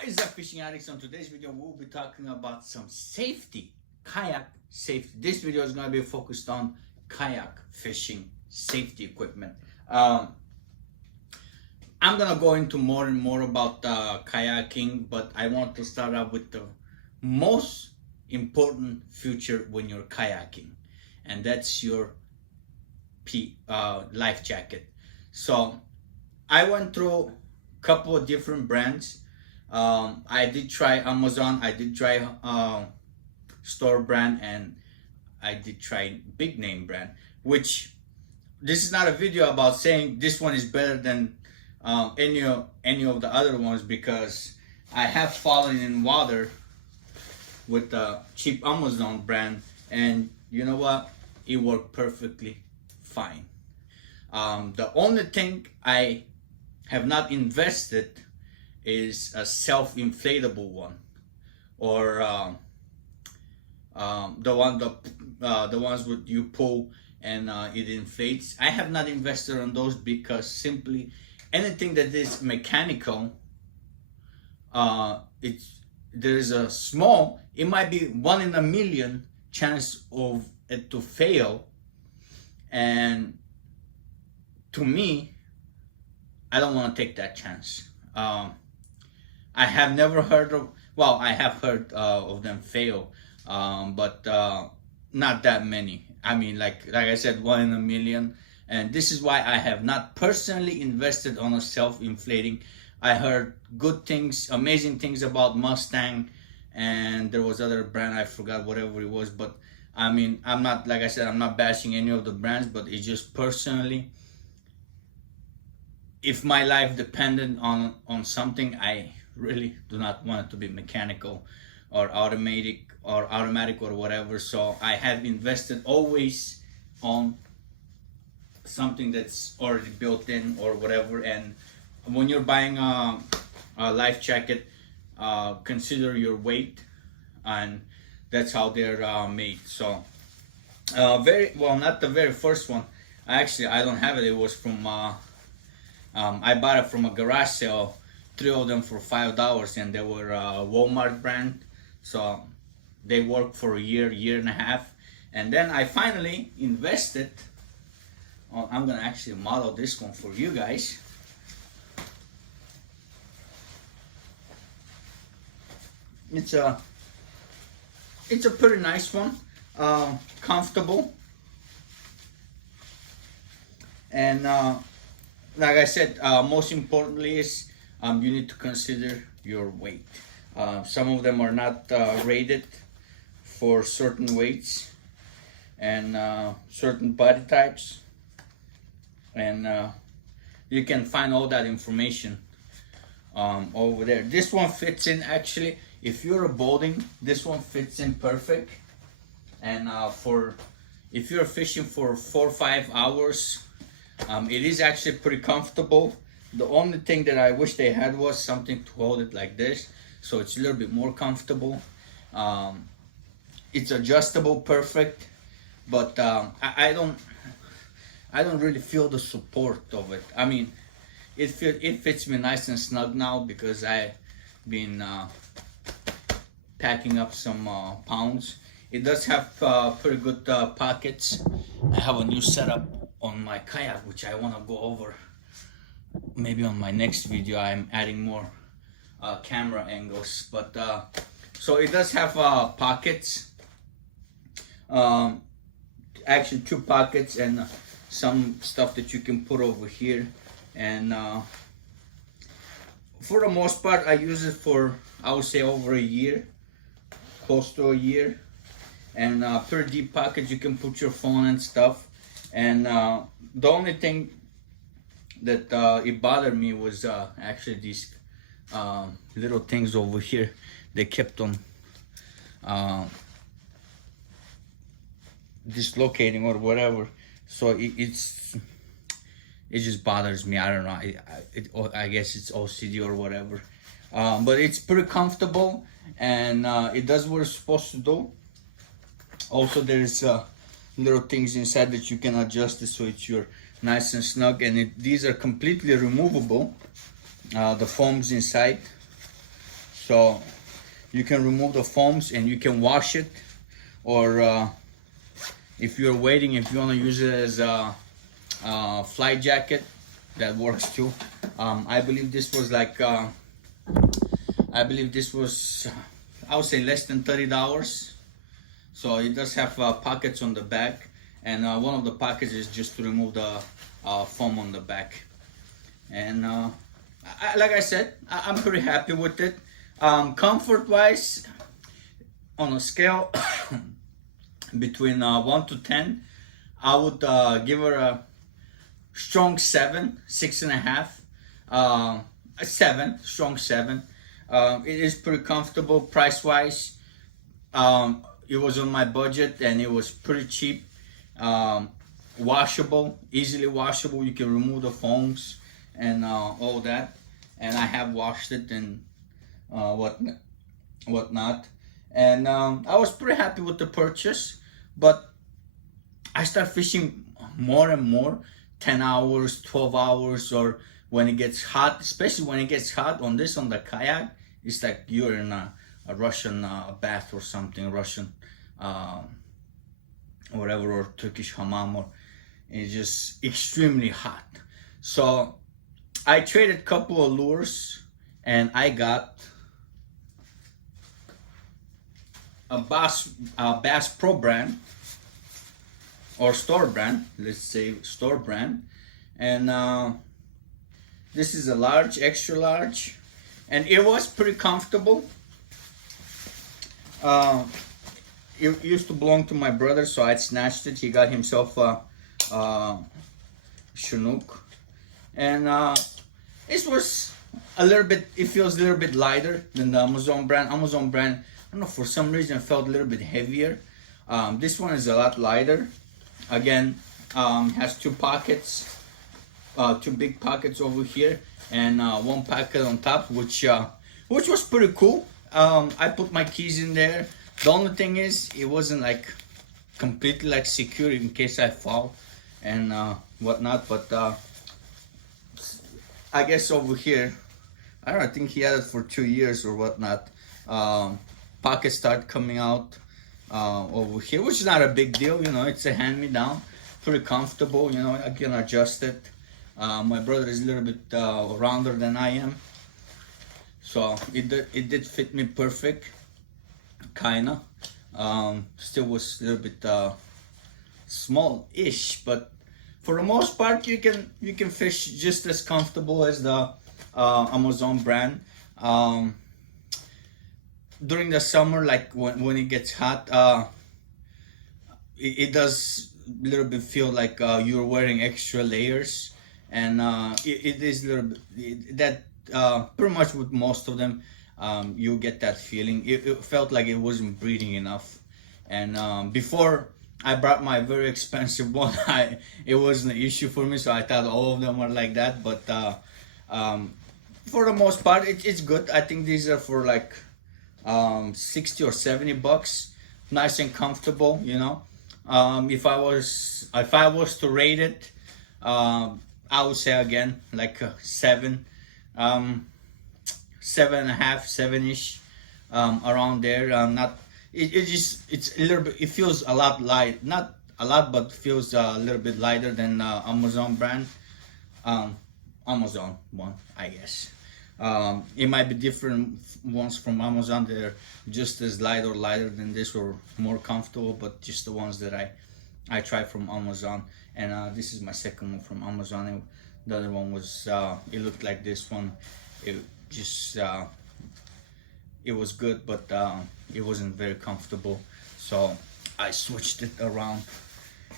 What is up, fishing addicts? On today's video we'll be talking about some safety, kayak safety. This video is going to be focused on kayak fishing safety equipment. I'm going to go into more and more about kayaking, but I want to start out with the most important feature when you're kayaking, and that's your life jacket. So I went through a couple of different brands. I did try Amazon, I did try store brand, and I did try big name brand, which this is not a video about saying this one is better than any of the other ones, because I have fallen in water with the cheap Amazon brand, and you know what, it worked perfectly fine. The only thing I have not invested is a self-inflatable one, or the ones with you pull and it inflates. I have not invested on those because simply anything that is mechanical, there's a small, it might be 1 in a million chance of it to fail, and to me, I don't want to take that chance. I have never heard of, well, I have heard of them fail, but not that many. I mean, like I said, 1 in a million. And this is why I have not personally invested on a self-inflating. I heard good things, amazing things about Mustang, and there was other brand, I forgot whatever it was. But I mean, I'm not, like I said, I'm not bashing any of the brands, but it's just personally, if my life depended on something, I really do not want it to be mechanical or automatic or whatever. So I have invested always on something that's already built in or whatever. And when you're buying a life jacket, consider your weight, and that's how they're made. So very well, not the very first one. Actually, I don't have it. It was from I bought it from a garage sale, 3 of them for $5, and they were Walmart brand. So they worked for a year and a half, and then I finally invested. I'm gonna actually model this one for you guys. It's a pretty nice one, comfortable, and like I said, most importantly is you need to consider your weight. Some of them are not rated for certain weights and certain body types, and you can find all that information over there. This one fits in, actually, if you're boating, this one fits in perfect. And if you're fishing for 4 or 5 hours, it is actually pretty comfortable. The only thing that I wish they had was something to hold it like this, so it's a little bit more comfortable. It's adjustable perfect, but I don't really feel the support of it. I mean, it fits me nice and snug now because I've been packing up some pounds. It does have pretty good pockets. I have a new setup on my kayak, which I want to go over maybe on my next video. I'm adding more camera angles, but so it does have pockets, actually 2 pockets, and some stuff that you can put over here. And for the most part, I use it for, I would say, over a year, close to a year. And pretty deep pockets, you can put your phone and stuff. And the only thing that it bothered me was actually these little things over here. They kept on dislocating or whatever. So it just bothers me. I don't know. I guess it's OCD or whatever. But it's pretty comfortable, and it does what it's supposed to do. Also, there's little things inside that you can adjust it so it's your nice and snug, and these are completely removable. The foams inside, So you can remove the foams and you can wash it, or if you're waiting, if you want to use it as a flight jacket, that works too. I believe this was like I believe this was, I would say, less than $30. So it does have pockets on the back, and one of the pockets is just to remove the foam on the back. And like I said, I'm pretty happy with it. Comfort wise, on a scale between 1 to 10, I would give her a strong 7, 6.5, a 7, strong 7. It is pretty comfortable price wise. It was on my budget and it was pretty cheap. Washable, easily washable. You can remove the foams and all that. And I have washed it and whatnot. And I was pretty happy with the purchase. But I start fishing more and more, 10 hours, 12 hours, or when it gets hot, especially when it gets hot on the kayak, it's like you're in a Russian bath or something, Russian whatever, or Turkish hammam, or it's just extremely hot. So I traded a couple of lures and I got a Bass Pro brand, or store brand, let's say store brand, and this is a large, extra large, and it was pretty comfortable. It used to belong to my brother, so I snatched it. He got himself a Chinook, and it was a little bit, it feels a little bit lighter than the Amazon brand. Amazon brand, I don't know, for some reason it felt a little bit heavier. This one is a lot lighter. Again, has two pockets, two big pockets over here, and one pocket on top, which was pretty cool. I put my keys in there. The only thing is, it wasn't like completely like secure in case I fall and whatnot. But I guess over here, I don't know, I think he had it for 2 years or whatnot. Pockets start coming out over here, which is not a big deal, you know. It's a hand-me-down, pretty comfortable, you know. I can adjust it. My brother is a little bit rounder than I am, so it did fit me perfect, kinda. Still was a little bit small-ish, but for the most part, you can fish just as comfortable as the Amazon brand. During the summer, like when it gets hot, it does a little bit feel like you're wearing extra layers, and it is a little bit that pretty much with most of them, you get that feeling. It felt like it wasn't breathing enough, and before I brought my very expensive one, it wasn't an issue for me, so I thought all of them were like that. But for the most part, it's good. I think these are for like 60 or 70 bucks, nice and comfortable, you know. If I was to rate it, I would say again like a 7, 7.5, 7-ish, around there. Not it's a little bit, it feels a lot light, not a lot, but feels a little bit lighter than Amazon brand. Amazon one, I guess. It might be different ones from Amazon. They're just as light or lighter than this, or more comfortable, but just the ones that I tried from Amazon. And this is my second one from Amazon. And the other one was, it looked like this one. It just, it was good, but it wasn't very comfortable. So I switched it around,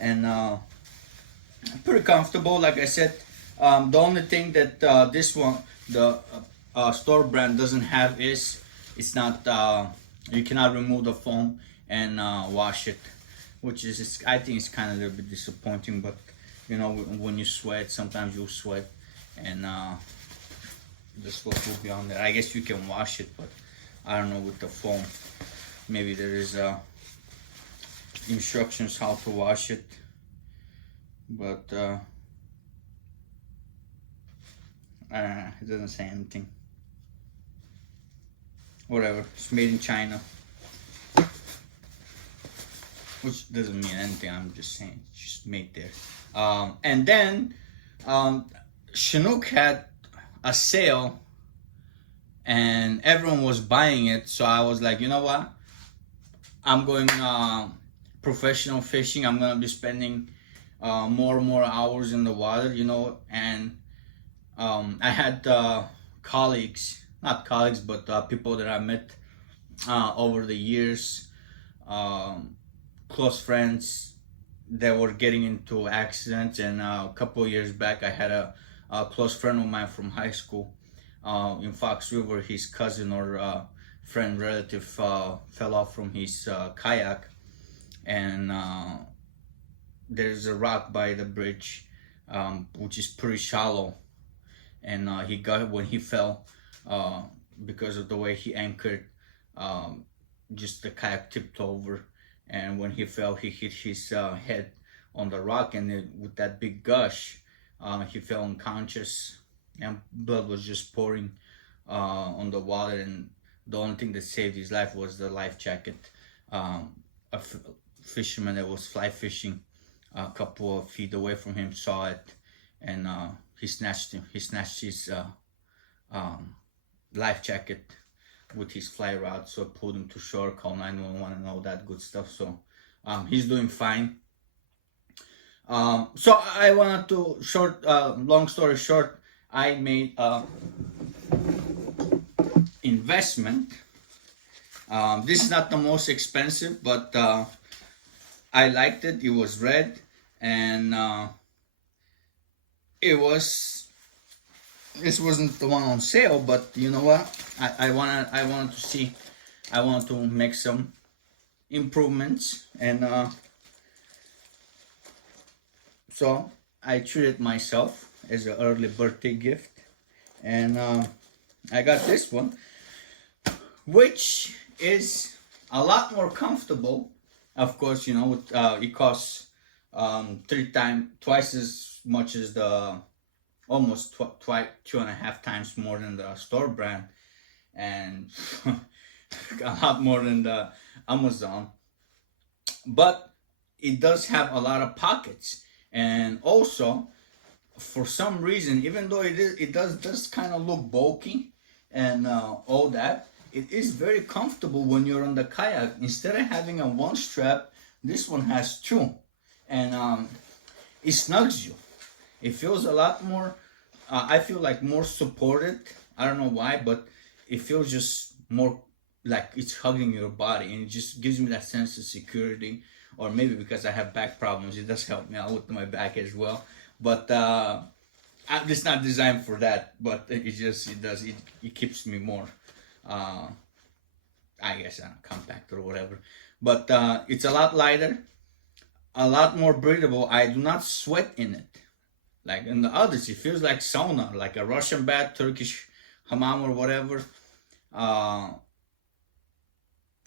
and pretty comfortable, like I said. The only thing that this one, the store brand, doesn't have is it's not, you cannot remove the foam and wash it, which is, I think it's kind of a little bit disappointing. But you know, when you sweat, sometimes you'll sweat, and this will be on there. I guess you can wash it, but I don't know with the foam. Maybe there is instructions how to wash it, but it doesn't say anything. whatever. It's made in China, which doesn't mean anything. I'm just saying, it's just made there. And then Chinook had a sale, and everyone was buying it. So I was like, you know what? I'm going professional fishing. I'm gonna be spending more and more hours in the water, you know. And I had colleagues, not colleagues, but people that I met over the years, close friends that were getting into accidents. And a couple of years back, I had a close friend of mine from high school in Fox River. His cousin or friend relative fell off from his kayak, and there's a rock by the bridge, which is pretty shallow, and he got, when he fell, because of the way he anchored, just the kayak tipped over, and when he fell, he hit his head on the rock, and with that big gush, he fell unconscious, and blood was just pouring on the water. And the only thing that saved his life was the life jacket. A fisherman that was fly fishing a couple of feet away from him saw it, and he snatched his life jacket with his fly rod. So I pulled him to shore, called 911 and all that good stuff. So he's doing fine. So I wanted to long story short, I made investment. This is not the most expensive, but I liked it. It was red, and this wasn't the one on sale, but you know what? I wanted to see. I wanted to make some improvements, and so I treated myself as an early birthday gift, and I got this one, which is a lot more comfortable. Of course, you know, it costs twice as much as the, almost 2.5 times more than the store brand, and a lot more than the Amazon. But it does have a lot of pockets, and also, for some reason, even though it does kind of look bulky and all that, it is very comfortable when you're on the kayak. Instead of having a one strap, this one has two, and it snugs you. It feels a lot more, I feel like more supported. I don't know why, but it feels just more like it's hugging your body, and it just gives me that sense of security. Or maybe because I have back problems, it does help me out with my back as well. But it's not designed for that, but it keeps me more, I guess, compact or whatever. But it's a lot lighter, a lot more breathable. I do not sweat in it. Like in the others, it feels like sauna, like a Russian bath, Turkish hammam or whatever.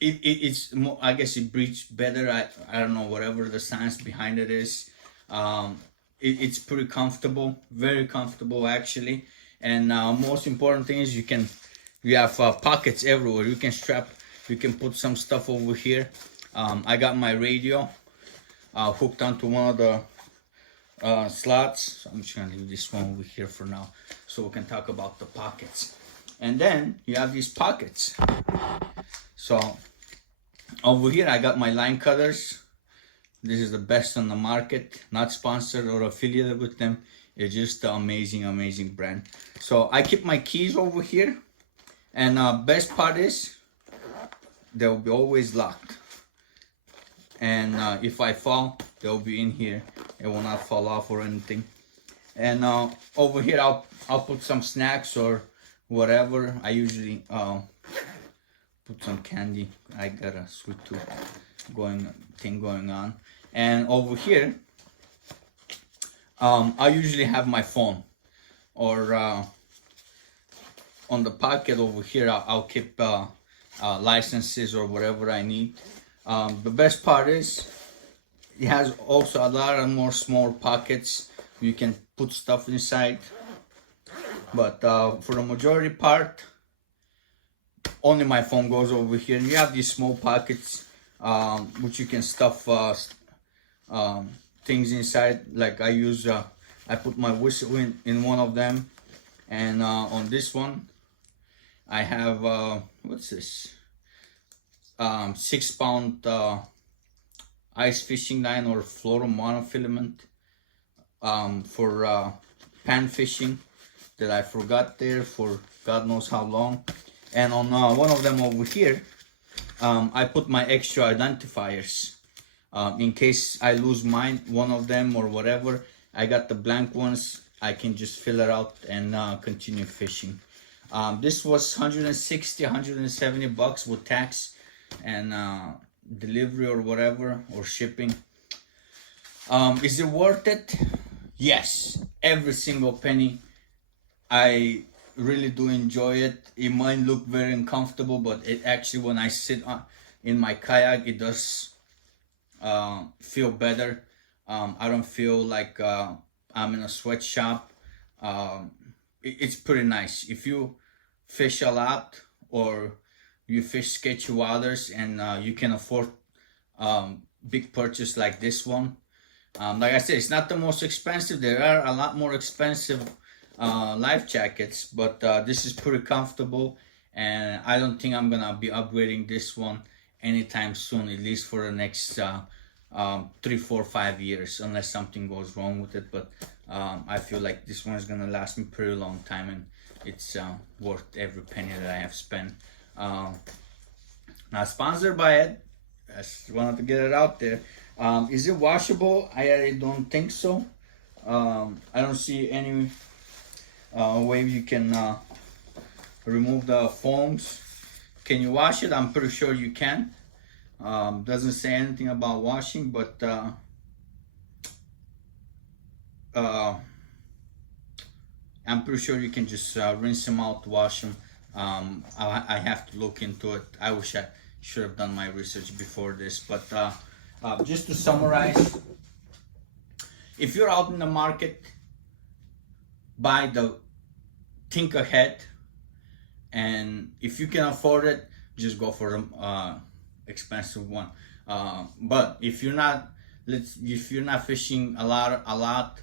It's more, I guess it breathes better. I don't know, whatever the science behind it is. It's pretty comfortable, very comfortable actually. And most important thing is you have pockets everywhere. You can put some stuff over here. I got my radio hooked onto one of the slots. So I'm just gonna leave this one over here for now, so we can talk about the pockets. And then you have these pockets. So over here I got my line cutters. This is the best on the market, not sponsored or affiliated with them. It's just an amazing brand. So I keep my keys over here, and best part is they'll be always locked. And if I fall, they'll be in here. It will not fall off or anything. And over here I'll put some snacks or whatever. I usually put some candy. I got a sweet tooth going on. And over here I usually have my phone, or on the pocket over here I'll keep licenses or whatever I need. The best part is it has also a lot of more small pockets you can put stuff inside. But for the majority part, only my phone goes over here. And you have these small pockets, which you can stuff things inside. Like I put my whistle in one of them, and on this one I have what's this, 6-pound ice fishing line or fluoromonofilament for pan fishing that I forgot there for God knows how long. And on one of them over here, I put my extra identifiers in case I lose one of them or whatever. I got the blank ones. I can just fill it out and continue fishing. This was 160, 170 bucks with tax and delivery or whatever, or shipping. Is it worth it? Yes, every single penny. I really do enjoy it. It might look very uncomfortable, but it actually, when I sit in my kayak, it does feel better. I don't feel like I'm in a sweatshop. It's pretty nice. If you fish a lot or you fish sketchy waters and you can afford big purchase like this one. Like I said, it's not the most expensive. There are a lot more expensive life jackets, but this is pretty comfortable, and I don't think I'm gonna be upgrading this one anytime soon, at least for the next 3, 4, 5 years, unless something goes wrong with it. But I feel like this one is gonna last me a pretty long time, and it's worth every penny that I have spent. Not sponsored by it. I just wanted to get it out there. Is it washable? I don't think so. I don't see any way you can remove the foams. Can you wash it? I'm pretty sure you can. Doesn't say anything about washing, but I'm pretty sure you can just rinse them out, wash them. I have to look into it. I wish I should have done my research before this, but just to summarize, if you're out in the market, think ahead, and if you can afford it, just go for the expensive one. But if you're not fishing a lot,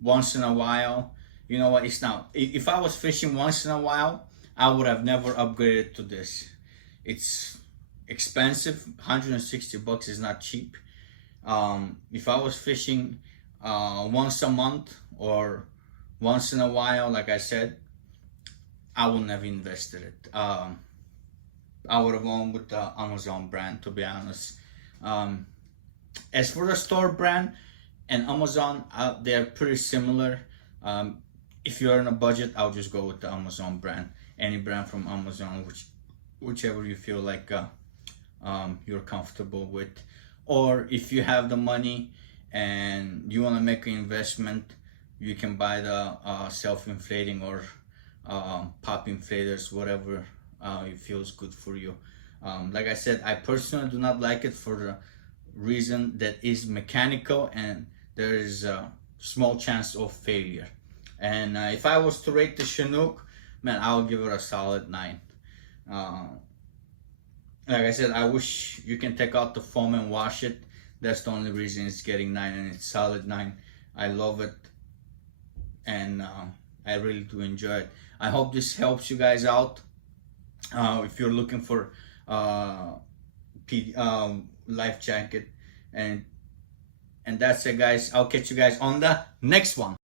once in a while, you know what? It's not. If I was fishing once in a while, I would have never upgraded to this. It's expensive. 160 bucks is not cheap. If I was fishing once a month or once in a while, like I said, I would never invested it. I would have gone with the Amazon brand, to be honest. As for the store brand and Amazon, they're pretty similar. If you're on a budget, I'll just go with the Amazon brand. Any brand from Amazon, whichever you feel like you're comfortable with. Or if you have the money and you want to make an investment, you can buy the self-inflating or pop inflators, whatever it feels good for you. Like I said, I personally do not like it for the reason that is mechanical and there is a small chance of failure. And if I was to rate the Chinook, man, I'll give it a solid 9. Like I said, I wish you can take out the foam and wash it. That's the only reason it's getting 9, and it's solid 9. I love it, and I really do enjoy it. I hope this helps you guys out. If you're looking for life jacket, and that's it, guys. I'll catch you guys on the next one.